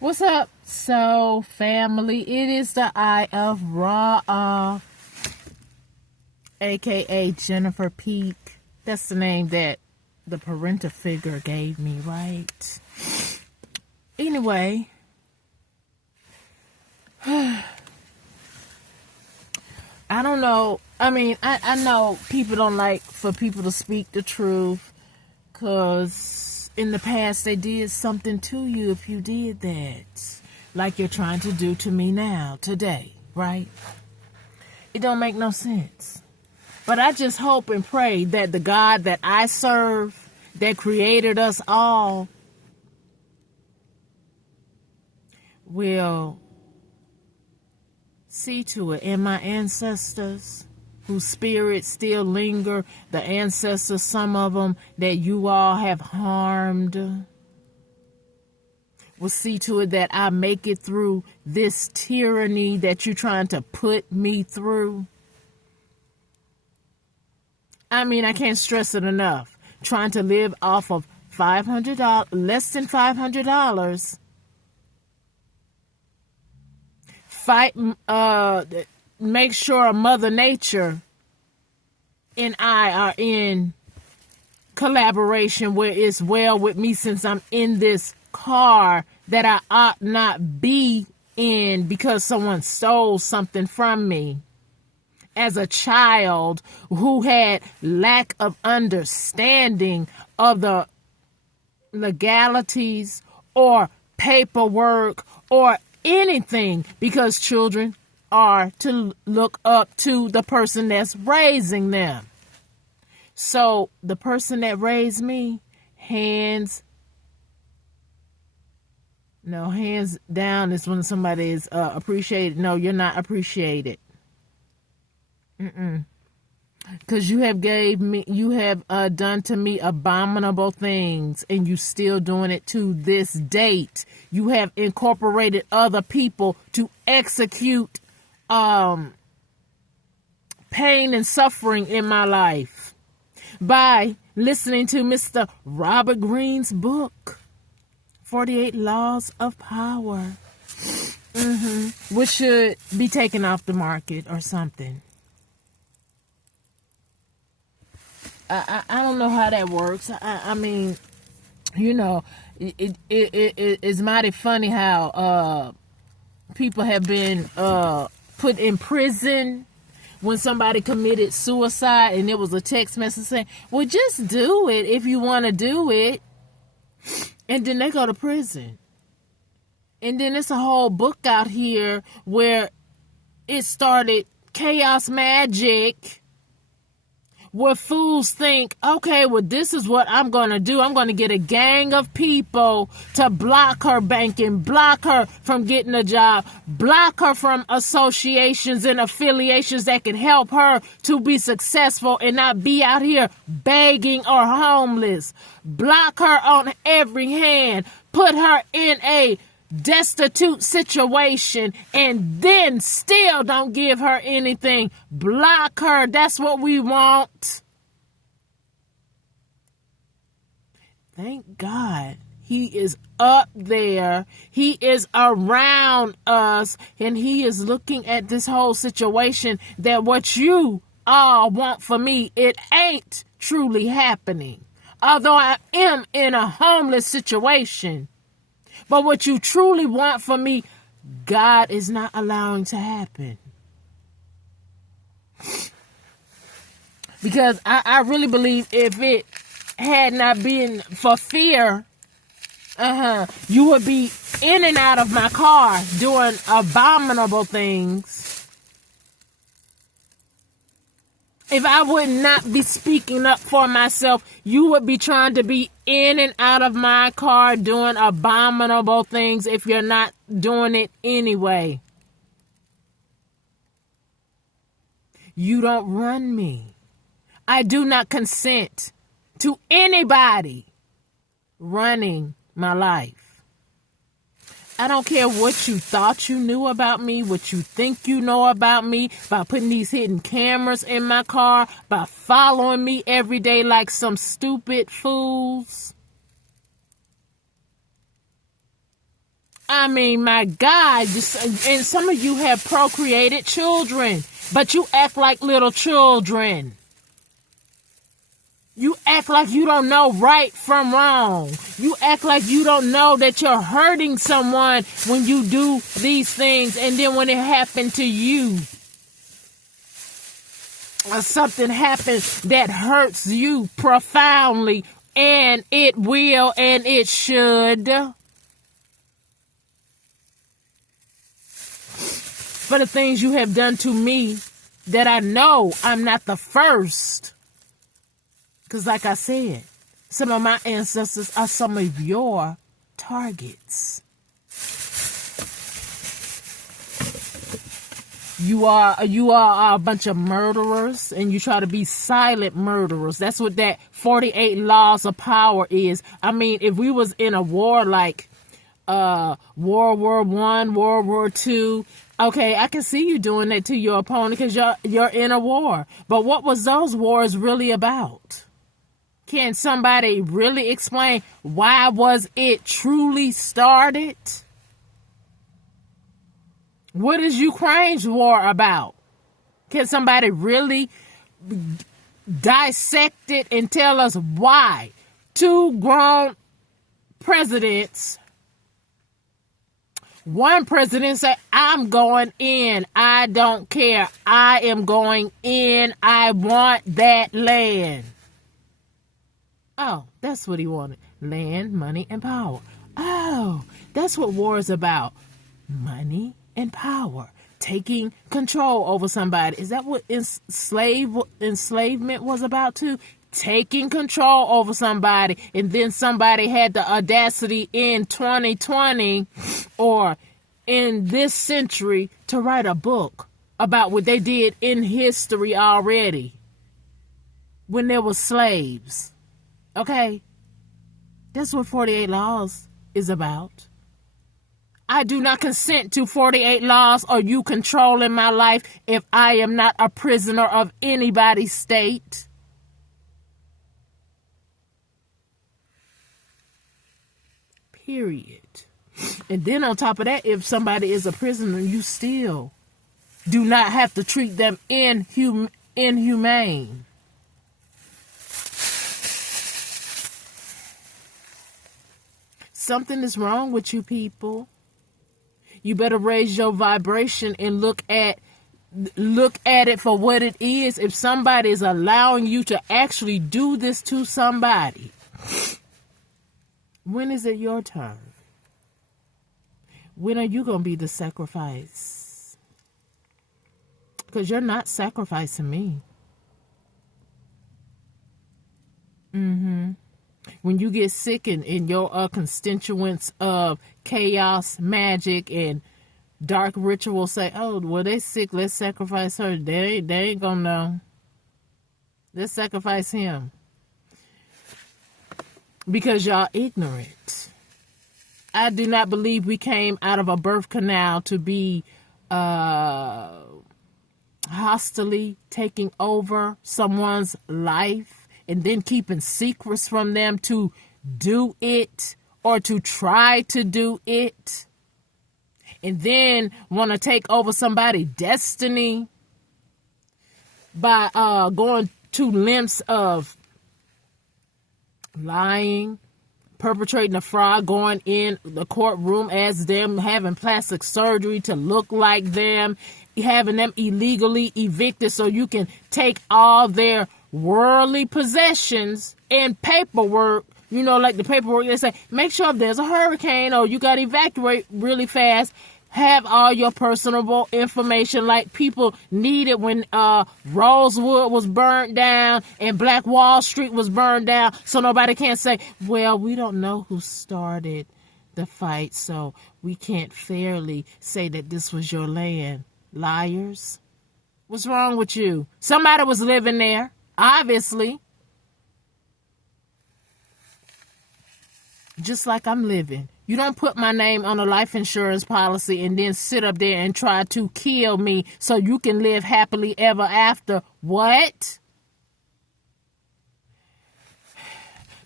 What's up, so family? It is the Eye of Ra, aka Jennifer Peak. That's the name that the parental figure gave me, right? Anyway, I don't know. I mean, I know people don't like for people to speak the truth because in the past they did something to you if you did that. Like you're trying to do to me now, today, right? It don't make no sense. But I just hope and pray that the God that I serve, that created us all, will see to it. And my ancestors, whose spirits still linger, the ancestors, some of them that you all have harmed, will see to it that I make it through this tyranny that you're trying to put me through. I mean, I can't stress it enough. Trying to live off of $500, less than $500. Make sure Mother Nature and I are in collaboration where it's well with me, since I'm in this car that I ought not be in because someone stole something from me. As a child who had lack of understanding of the legalities or paperwork or anything, because children are to look up to the person that's raising them. So the person that raised me, hands down is when somebody is appreciated. No, you're not appreciated. Because you have done to me abominable things, and you still doing it to this date. You have incorporated other people to execute pain and suffering in my life by listening to Mr. Robert Greene's book, 48 Laws of Power, which should be taken off the market or something. I don't know how that works. I mean, you know, it's mighty funny how people have been put in prison when somebody committed suicide, and it was a text message saying, well, just do it if you want to do it. And then they go to prison. And then it's a whole book out here where it started chaos magic, where fools think, okay, well, this is what I'm going to do. I'm going to get a gang of people to block her banking, block her from getting a job, block her from associations and affiliations that can help her to be successful and not be out here begging or homeless. Block her on every hand. Put her in a destitute situation, and then still don't give her anything. Block her. That's what we want. Thank God he is up there. He is around us, and he is looking at this whole situation, that what you all want for me, it ain't truly happening. Although I am in a homeless situation, but what you truly want from me, God is not allowing to happen. Because I really believe if it had not been for fear, you would be in and out of my car doing abominable things. If I would not be speaking up for myself, you would be trying to be in and out of my car doing abominable things if you're not doing it anyway. You don't run me. I do not consent to anybody running my life. I don't care what you thought you knew about me, what you think you know about me, by putting these hidden cameras in my car, by following me every day like some stupid fools. I mean, my God, and some of you have procreated children, but you act like little children. You act like you don't know right from wrong. You act like you don't know that you're hurting someone when you do these things, and then when it happened to you, or something happens that hurts you profoundly, and it will and it should. For the things you have done to me, that I know I'm not the first. Because like I said, some of my ancestors are some of your targets. You are a bunch of murderers, and you try to be silent murderers. That's what that 48 laws of power is. I mean, if we was in a war like World War I, World War II, okay, I can see you doing that to your opponent because you're in a war. But what was those wars really about? Can somebody really explain why was it truly started? What is Ukraine's war about? Can somebody really dissect it and tell us why? Two grown presidents, one president said, I'm going in. I don't care. I am going in. I want that land. Oh, that's what he wanted. Land, money, and power. Oh, that's what war is about. Money and power. Taking control over somebody. Is that what enslavement was about too? Taking control over somebody. And then somebody had the audacity in 2020 or in this century to write a book about what they did in history already when there were slaves. Okay? That's what 48 Laws is about. I do not consent to 48 laws or you controlling my life if I am not a prisoner of anybody's state. Period. And then on top of that, if somebody is a prisoner, you still do not have to treat them inhumane. Something is wrong with you people. You better raise your vibration and look at it for what it is. If somebody is allowing you to actually do this to somebody, when is it your turn? When are you going to be the sacrifice? Because you're not sacrificing me. When you get sick and your constituents of chaos, magic, and dark ritual say, oh, well, they sick, let's sacrifice her. They ain't gonna know. Let's sacrifice him. Because y'all ignorant. I do not believe we came out of a birth canal to be hostily taking over someone's life and then keeping secrets from them to do it or to try to do it, and then want to take over somebody's destiny by going to lengths of lying, perpetrating a fraud, going in the courtroom as them, having plastic surgery to look like them, having them illegally evicted so you can take all their worldly possessions and paperwork. You know, like the paperwork, they say, make sure if there's a hurricane or you got to evacuate really fast, have all your personal information like people needed when Rosewood was burned down and Black Wall Street was burned down, so nobody can say, well, we don't know who started the fight, so we can't fairly say that this was your land. Liars. What's wrong with you? Somebody was living there, obviously. Just like I'm living. You don't put my name on a life insurance policy and then sit up there and try to kill me so you can live happily ever after. What?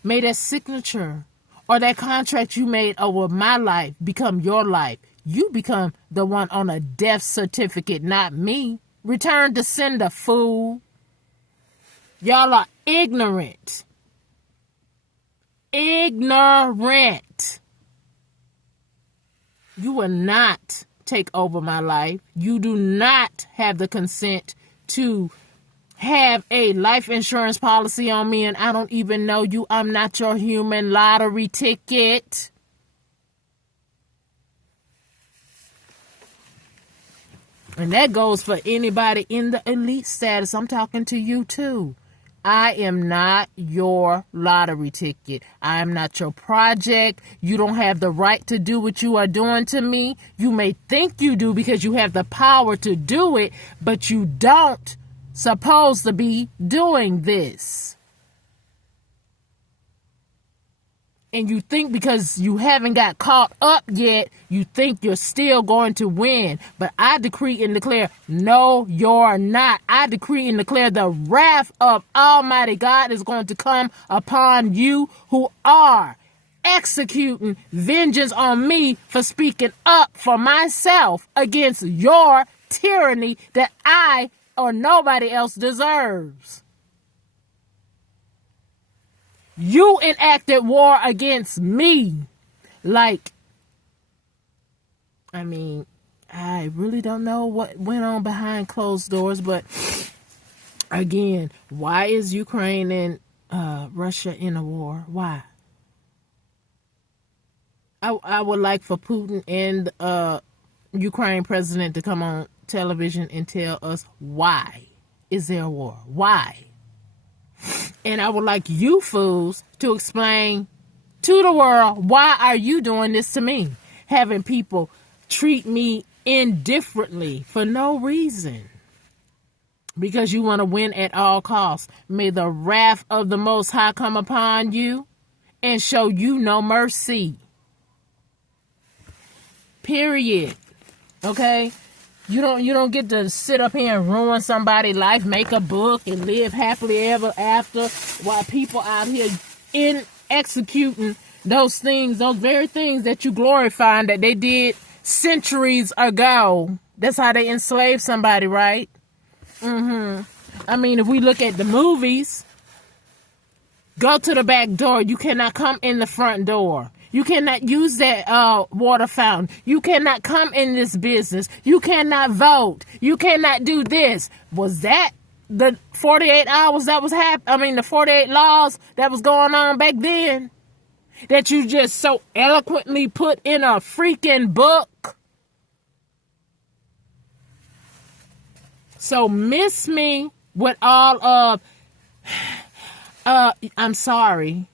May that signature or that contract you made over my life become your life. You become the one on a death certificate, not me. Return to sender, fool. Y'all are ignorant. Ignorant. You will not take over my life. You do not have the consent to have a life insurance policy on me, and I don't even know you. I'm not your human lottery ticket. And that goes for anybody in the elite status. I'm talking to you too. I am not your lottery ticket. I am not your project. You don't have the right to do what you are doing to me. You may think you do because you have the power to do it, but you don't supposed to be doing this. And you think because you haven't got caught up yet, you think you're still going to win. But I decree and declare, no, you're not. I decree and declare the wrath of Almighty God is going to come upon you who are executing vengeance on me for speaking up for myself against your tyranny that I or nobody else deserves. You enacted war against me. I really don't know what went on behind closed doors, but again, why is Ukraine and Russia in a war? Why? I would like for Putin and Ukraine president to come on television and tell us why is there a war? Why? And I would like you fools to explain to the world, why are you doing this to me? Having people treat me indifferently for no reason. Because you want to win at all costs. May the wrath of the Most High come upon you and show you no mercy. Period. Okay? You don't get to sit up here and ruin somebody's life, make a book, and live happily ever after while people out here executing those things, those very things that you glorifying that they did centuries ago. That's how they enslaved somebody, right? I mean, if we look at the movies, go to the back door. You cannot come in the front door. You cannot use that water fountain. You cannot come in this business. You cannot vote. You cannot do this. Was that the 48 hours that was the 48 laws that was going on back then? That you just so eloquently put in a freaking book? So miss me with all of, I'm sorry.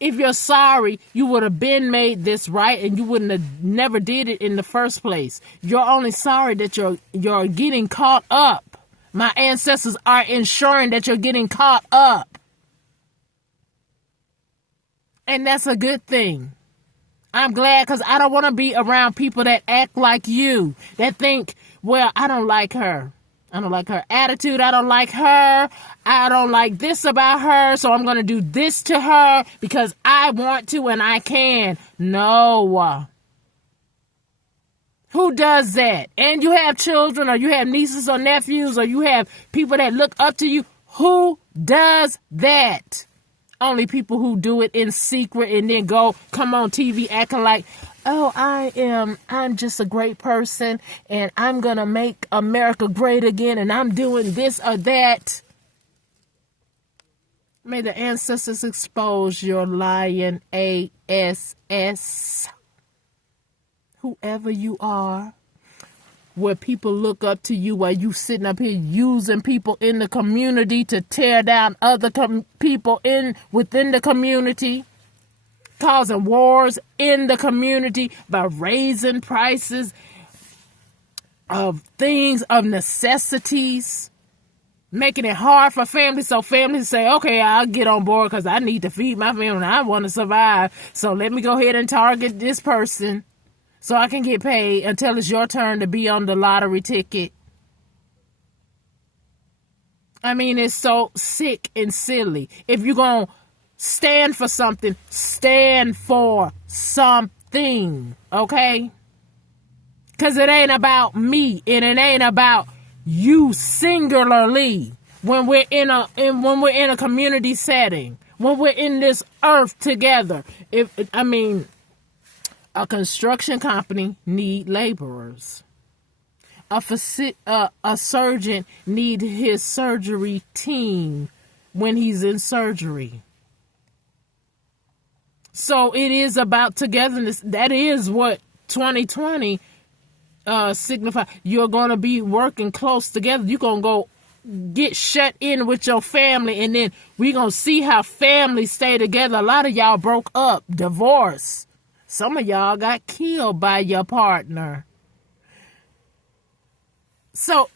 If you're sorry, you would have been made this right and you wouldn't have never did it in the first place. You're only sorry that you're getting caught up. My ancestors are ensuring that you're getting caught up. And that's a good thing. I'm glad because I don't want to be around people that act like you, that think, well, I don't like her. I don't like her attitude. I don't like her. I don't like this about her. So I'm going to do this to her because I want to and I can. No. Who does that? And you have children or you have nieces or nephews or you have people that look up to you. Who does that? Only people who do it in secret and then come on TV acting like, oh, I'm just a great person and I'm going to make America great again and I'm doing this or that. May the ancestors expose your lying ass, whoever you are, where people look up to you while you sitting up here using people in the community to tear down other people within the community. Causing wars in the community by raising prices of things, of necessities, making it hard for families. So families say, okay, I'll get on board because I need to feed my family and I want to survive. So let me go ahead and target this person so I can get paid until it's your turn to be on the lottery ticket. I mean, it's so sick and silly. If you're going to Stand for something. Stand for something. Okay? Because it ain't about me and it ain't about you singularly. When we're in a community setting, when we're in this earth together, a construction company need laborers. A surgeon need his surgery team when he's in surgery. So it is about togetherness. That is what 2020 signify. You're going to be working close together. You're going to go get shut in with your family, and then we're going to see how families stay together. A lot of y'all broke up, divorced. Some of y'all got killed by your partner. So,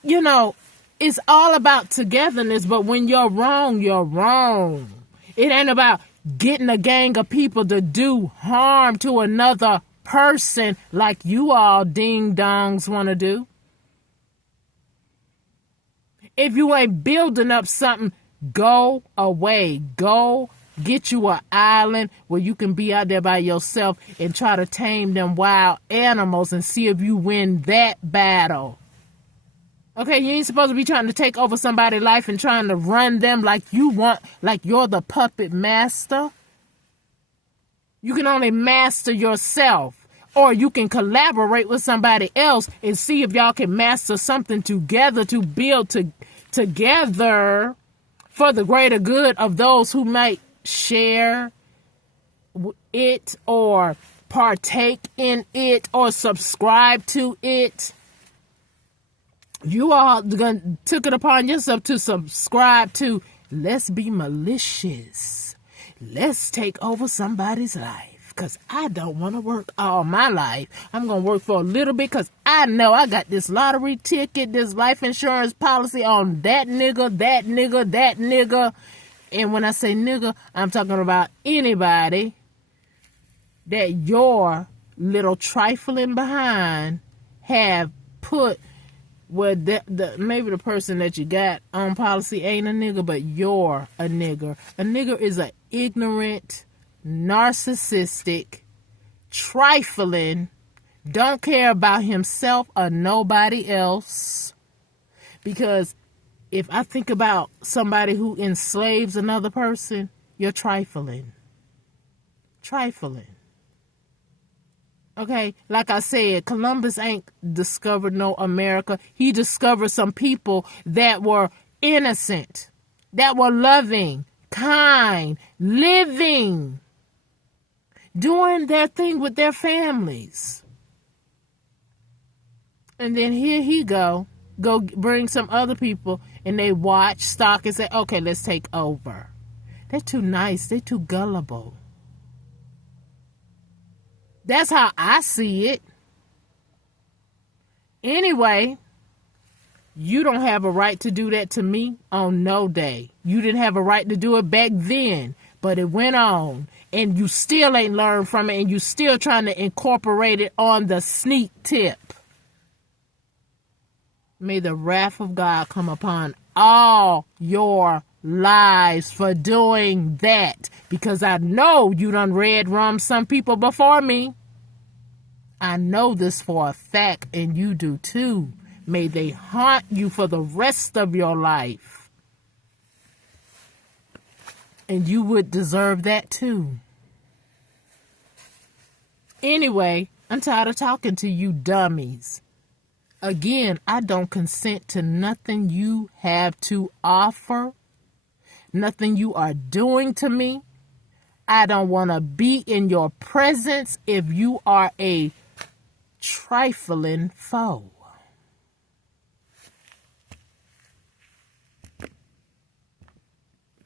it's all about togetherness, but when you're wrong, you're wrong. It ain't about getting a gang of people to do harm to another person like you all ding-dongs want to do. If you ain't building up something, go away. Go get you an island where you can be out there by yourself and try to tame them wild animals and see if you win that battle. Okay, you ain't supposed to be trying to take over somebody's life and trying to run them like you want, like you're the puppet master. You can only master yourself. Or you can collaborate with somebody else and see if y'all can master something together to build together for the greater good of those who might share it or partake in it or subscribe to it. You all took it upon yourself to subscribe to, let's be malicious. Let's take over somebody's life. Because I don't want to work all my life. I'm going to work for a little bit because I know I got this lottery ticket, this life insurance policy on that nigga, that nigga, that nigga. And when I say nigga, I'm talking about anybody that your little trifling behind have put where maybe the person that you got on policy ain't a nigga, but you're a nigger. A nigger is an ignorant, narcissistic, trifling, don't care about himself or nobody else. Because if I think about somebody who enslaves another person, you're trifling. Trifling. Okay, like I said, Columbus ain't discovered no America. He discovered some people that were innocent, that were loving, kind, living, doing their thing with their families. And then here he go bring some other people, and they watch, stock, and say, okay, let's take over. They're too nice. They're too gullible. That's how I see it. Anyway, you don't have a right to do that to me on no day. You didn't have a right to do it back then, but it went on. And you still ain't learned from it, and you still trying to incorporate it on the sneak tip. May the wrath of God come upon all your lives for doing that. Because I know you done red rum some people before me. I know this for a fact, and you do too. May they haunt you for the rest of your life. And you would deserve that too. Anyway, I'm tired of talking to you dummies. Again, I don't consent to nothing you have to offer, nothing you are doing to me. I don't want to be in your presence if you are a trifling foe.